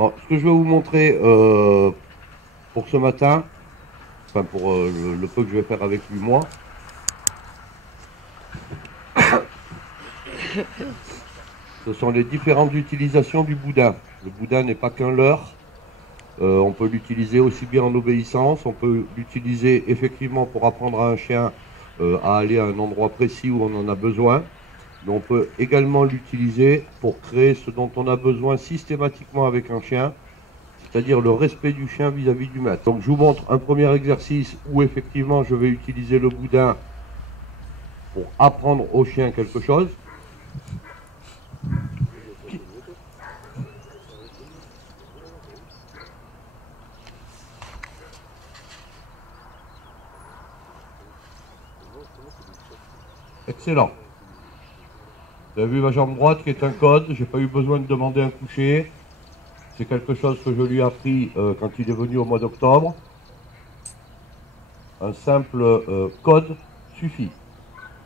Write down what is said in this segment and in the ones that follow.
Alors, ce que je vais vous montrer pour ce matin, enfin pour le peu que je vais faire avec lui, moi, ce sont les différentes utilisations du boudin. Le boudin n'est pas qu'un leurre. On peut l'utiliser aussi bien en obéissance, on peut l'utiliser effectivement pour apprendre à un chien à aller à un endroit précis où on en a besoin. Mais on peut également l'utiliser pour créer ce dont on a besoin systématiquement avec un chien, c'est-à-dire le respect du chien vis-à-vis du maître. Donc je vous montre un premier exercice où effectivement je vais utiliser le boudin pour apprendre au chien quelque chose. Excellent. Vous avez vu ma jambe droite qui est un code, j'ai pas eu besoin de demander un coucher. C'est quelque chose que je lui ai appris quand il est venu au mois d'octobre. Un simple code suffit.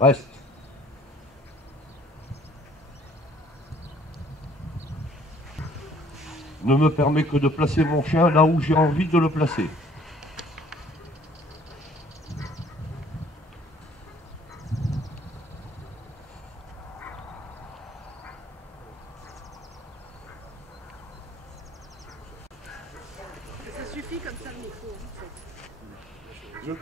Reste. Ne me permet que de placer mon chien là où j'ai envie de le placer. Ça suffit comme ça le micro. Je...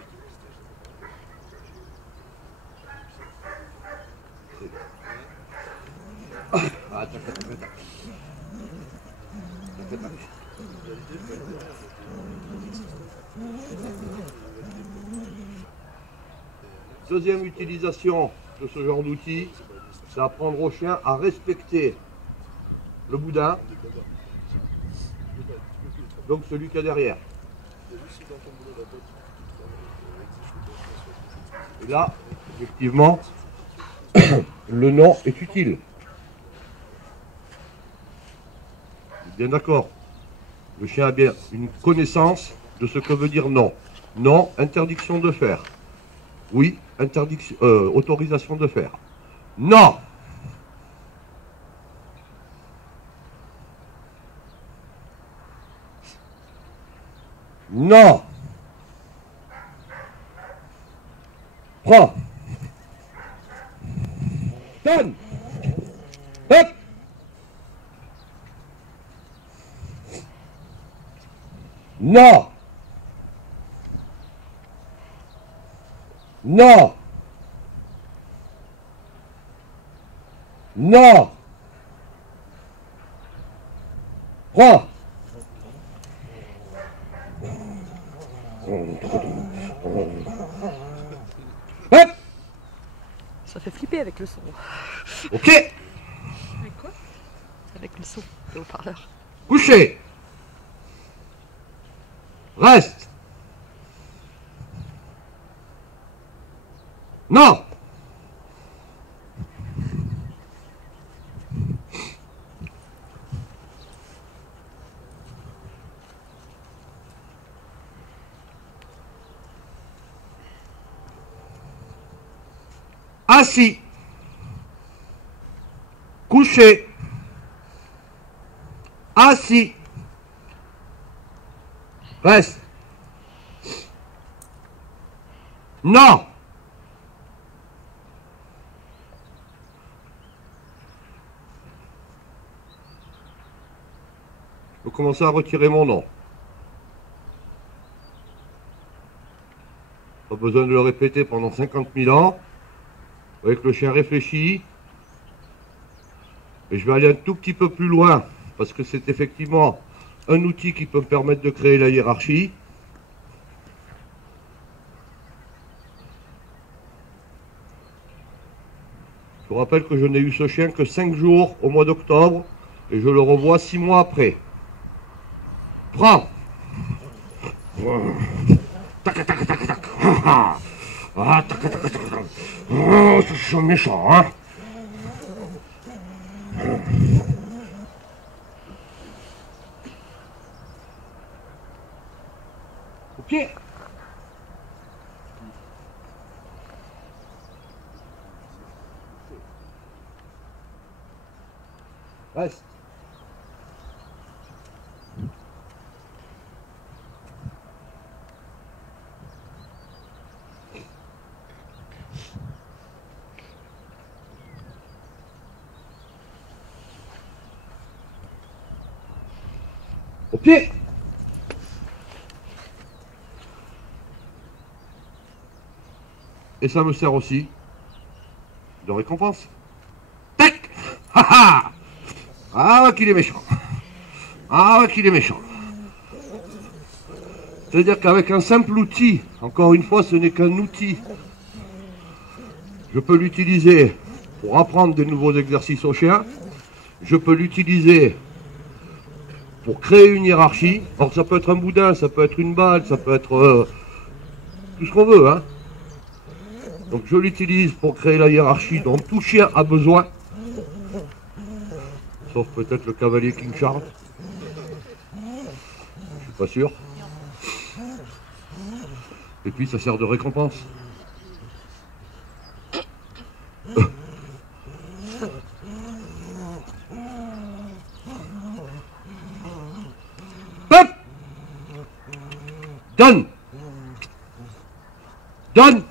Ah, Deuxième utilisation de ce genre d'outil, c'est apprendre au chien à respecter le boudin, donc celui qu'il y a derrière. Et là, effectivement, le nom est utile. Bien d'accord. Le chien a bien une connaissance de ce que veut dire non. Non, interdiction de faire. Oui, interdiction, autorisation de faire. Non. Non. Prends. Donne. Hop. Non. Non. Non. Prends. Hop. Ça fait flipper avec le son. Ok. Avec quoi? Avec le son, le haut-parleur. Couché. Reste. Non. Assis. Couché. Assis. Reste. Non. Je vais commencer à retirer mon nom. Pas besoin de le répéter pendant 50 000 ans. Avec le chien réfléchi. Et je vais aller un tout petit peu plus loin. Parce que c'est effectivement un outil qui peut me permettre de créer la hiérarchie. Je vous rappelle que je n'ai eu ce chien que 5 jours au mois d'octobre. Et je le revois 6 mois après. Prends. Tac, tac, tac, tac. Ah, tac, tac, tac, tac. Oh, je suis méchant, hein. Ok. Reste. Au pied. Et ça me sert aussi de récompense. Tac. Ha ha. Ah ouais qu'il est méchant. Ah ouais qu'il est méchant. C'est-à-dire qu'avec un simple outil, encore une fois ce n'est qu'un outil, je peux l'utiliser pour apprendre des nouveaux exercices au chien, je peux l'utiliser pour créer une hiérarchie. Alors ça peut être un boudin, ça peut être une balle, ça peut être tout ce qu'on veut, hein. Donc je l'utilise pour créer la hiérarchie dont tout chien a besoin, sauf peut-être le cavalier King Charles, je suis pas sûr. Et puis ça sert de récompense. Hop! Donne! Donne!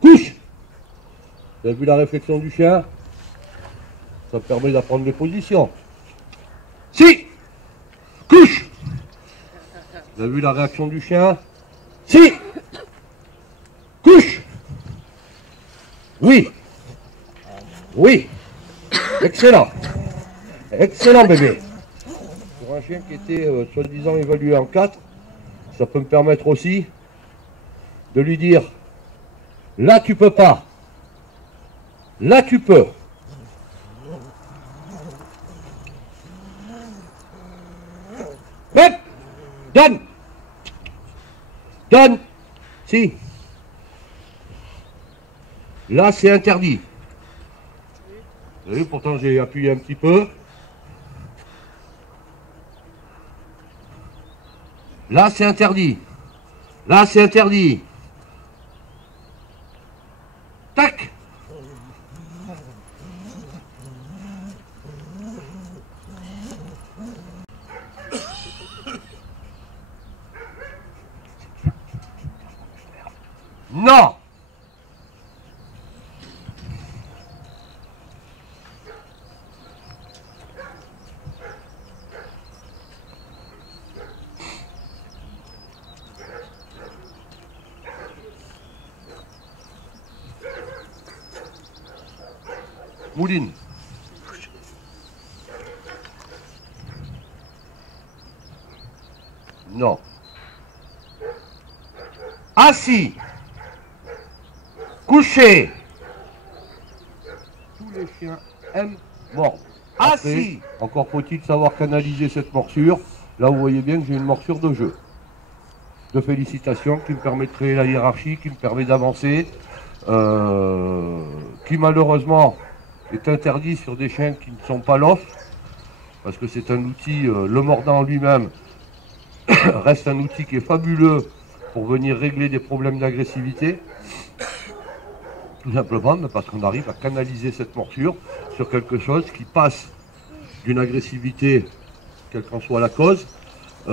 Couche! Vous avez vu la réflexion du chien? Ça permet d'apprendre des positions. Si! Couche! Vous avez vu la réaction du chien? Si! Couche! Oui! Oui! Excellent! Excellent bébé! Pour un chien qui était soi-disant évalué en 4, ça peut me permettre aussi de lui dire là tu peux pas, là tu peux. Hop! Donne! Donne! Si! Là c'est interdit. Vous avez vu, pourtant j'ai appuyé un petit peu. Là c'est interdit. Là c'est interdit. Tac! Non! Mouline. Non. Assis. Couché. Tous les chiens aiment mordre. Assis. Encore faut-il savoir canaliser cette morsure. Là, vous voyez bien que j'ai une morsure de jeu. De félicitations qui me permet de créer la hiérarchie, qui me permet d'avancer, qui malheureusement est interdit sur des chiens qui ne sont pas l'off, parce que c'est un outil, le mordant lui-même reste un outil qui est fabuleux pour venir régler des problèmes d'agressivité, tout simplement parce qu'on arrive à canaliser cette morsure sur quelque chose qui passe d'une agressivité, quelle qu'en soit la cause, à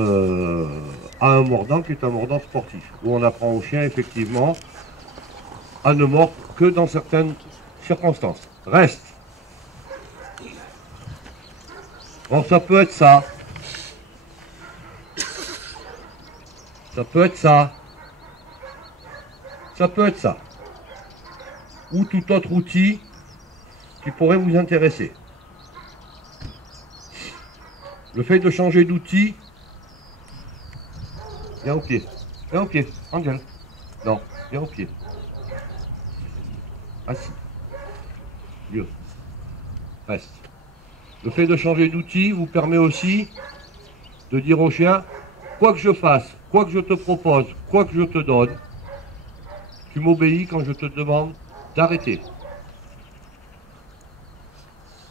un mordant qui est un mordant sportif, où on apprend au chien effectivement à ne mordre que dans certaines circonstances. Reste. Bon, ça peut être ça. Ça peut être ça. Ça peut être ça. Ou tout autre outil qui pourrait vous intéresser. Le fait de changer d'outil, viens au pied. Viens au pied. Angel. Non, viens au pied. Assis. Mieux. Reste. Le fait de changer d'outil vous permet aussi de dire au chien, quoi que je fasse, quoi que je te propose, quoi que je te donne, tu m'obéis quand je te demande d'arrêter.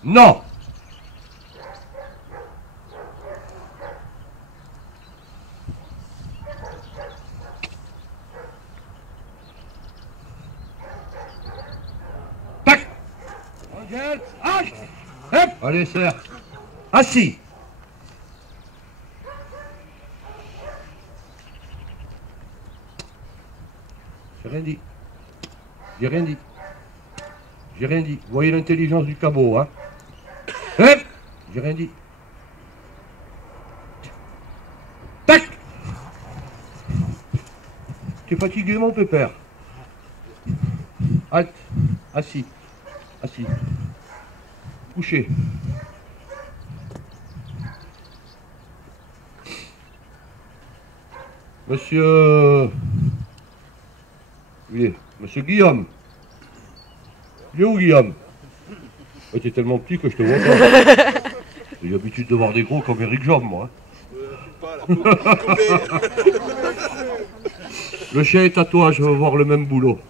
Non! Tac! Angel, hache! Hop! Allez, serre. Assis. rien dit. J'ai rien dit. J'ai rien dit. Vous voyez l'intelligence du cabot, hein? Hein? J'ai rien dit. Tac! T'es fatigué, mon pépère? Halte. Assis. Assis. Couché. Monsieur... Oui, monsieur Guillaume. Il est où, Guillaume? Ouais, t'es tellement petit que je te vois pas. J'ai l'habitude de voir des gros comme Eric Job, moi. Le chien est à toi, je veux voir le même boulot.